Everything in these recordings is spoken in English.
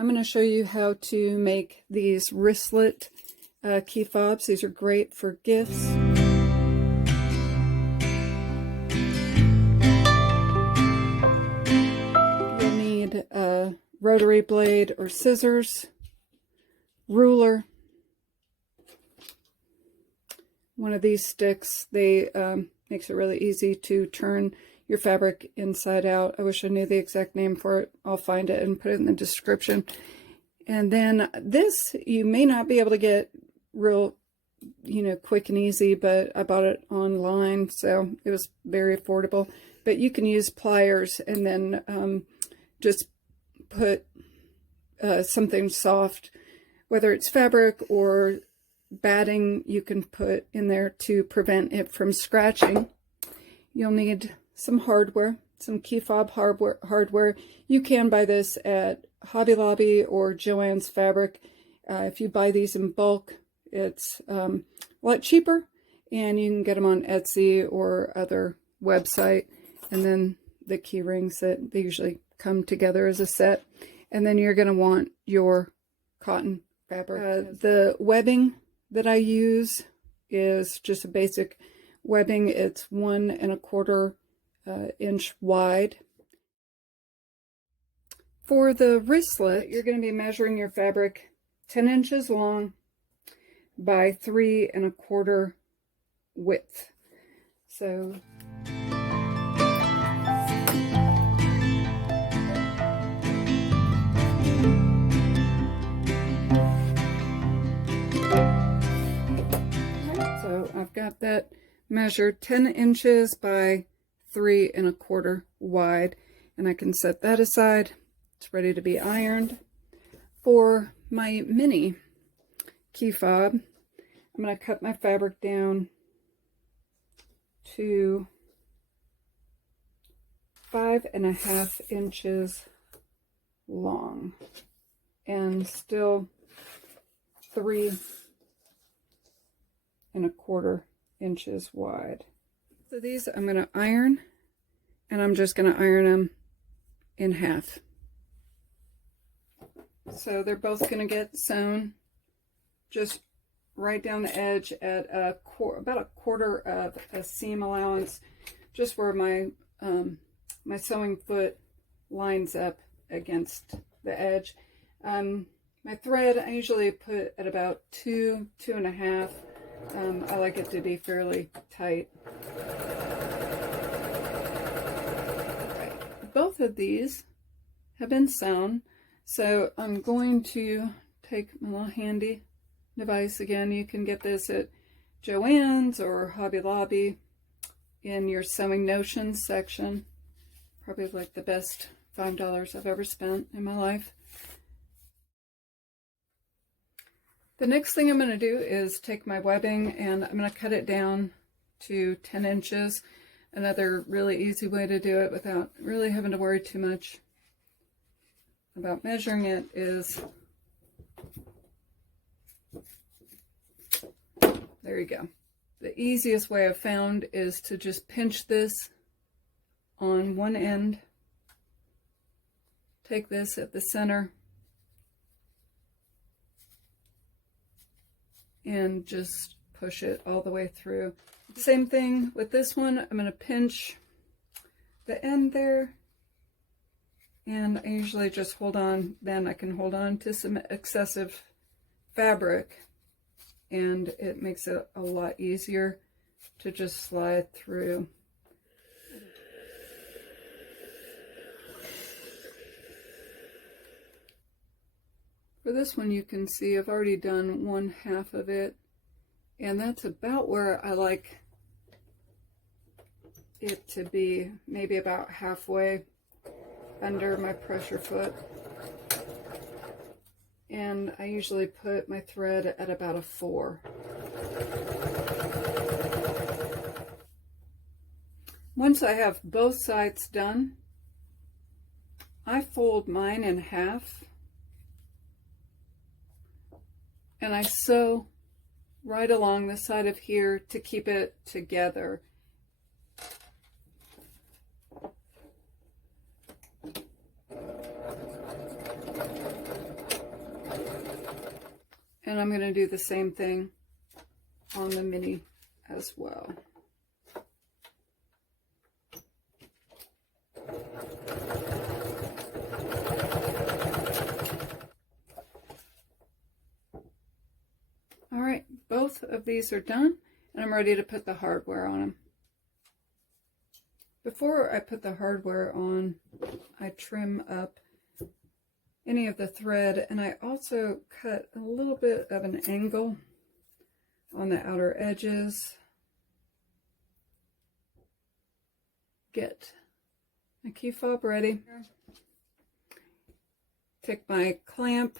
I'm going to show you how to make these wristlet key fobs. These are great for gifts. You'll need a rotary blade or scissors, ruler, one of these sticks. They makes it really easy to turn your fabric inside out. I wish I knew the exact name for it. I'll find it and put it in the description. And then this, you may not be able to get real, quick and easy, but I bought it online, so it was very affordable. But you can use pliers and then just put something soft, whether it's fabric or batting, you can put in there to prevent it from scratching. You'll need some hardware, some key fob hardware. You can buy this at Hobby Lobby or Joann's Fabric. If you buy these in bulk, it's a lot cheaper, and you can get them on Etsy or other website. And then the key rings that they usually come together as a set. And then you're going to want your cotton fabric. The webbing that I use is just a basic webbing. It's 1 1/4 inch wide. For the wristlet, you're going to be measuring your fabric 10 inches long by 3 1/4 width. So I've got that measured 10 inches by 3 1/4 wide, and I can set that aside. It's ready to be ironed. For my mini key fob, I'm going to cut my fabric down to 5 1/2 inches long and still 3 1/4 inches wide. So these I'm going to iron, and I'm just going to iron them in half. So they're both going to get sewn just right down the edge at about 1/4 of a seam allowance, just where my my sewing foot lines up against the edge. My thread I usually put at about 2, 2 1/2. I like it to be fairly tight. Both of these have been sewn, so I'm going to take my little handy device. Again, you can get this at Joann's or Hobby Lobby in your Sewing Notions section. Probably like the best $5 I've ever spent in my life. The next thing I'm going to do is take my webbing and I'm going to cut it down to 10 inches. Another really easy way to do it without really having to worry too much about measuring it is, there you go. The easiest way I've found is to just pinch this on one end, take this at the center, and just push it all the way through. Same thing with this one. I'm going to pinch the end there, and I usually just hold on. Then I can hold on to some excessive fabric, and it makes it a lot easier to just slide through. For this one, you can see I've already done 1/2 of it, and that's about where I like it to be, maybe about halfway under my pressure foot. And I usually put my thread at about a 4. Once I have both sides done, I fold mine in half and I sew right along the side of here to keep it together. And I'm going to do the same thing on the mini as well. All right, both of these are done, and I'm ready to put the hardware on them. Before I put the hardware on, I trim up any of the thread, and I also cut a little bit of an angle on the outer edges. Get my key fob ready. Take my clamp,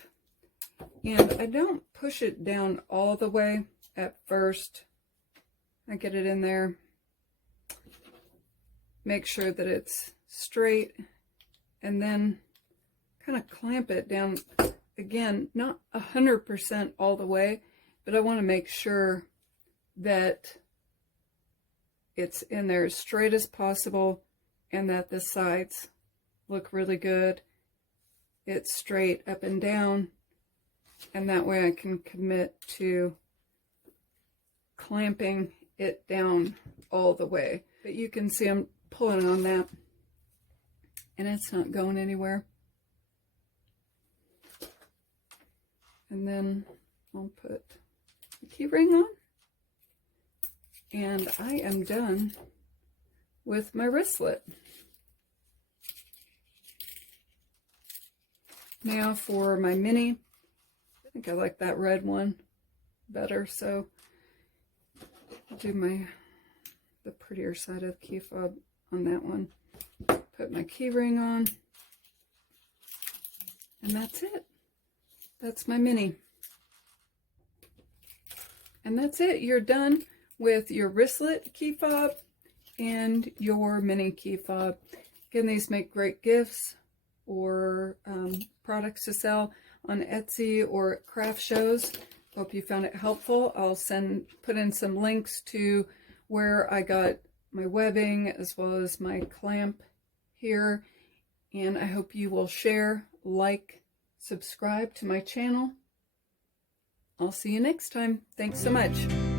and I don't push it down all the way at first. I get it in there. Make sure that it's straight, and then kind of clamp it down again, not 100% all the way, but I want to make sure that it's in there as straight as possible and that the sides look really good. It's straight up and down, and that way I can commit to clamping it down all the way. But you can see I'm pulling on that, and it's not going anywhere. And then I'll put the key ring on, and I am done with my wristlet. Now for my mini, I think I like that red one better, so I'll do the prettier side of the key fob on that one. Put my key ring on, and that's it. That's my mini. And that's it. You're done with your wristlet key fob and your mini key fob. Again, these make great gifts or products to sell on Etsy or at craft shows. Hope you found it helpful. I'll put in some links to where I got my webbing as well as my clamp here. And I hope you will share, like, subscribe to my channel. I'll see you next time. Thanks so much.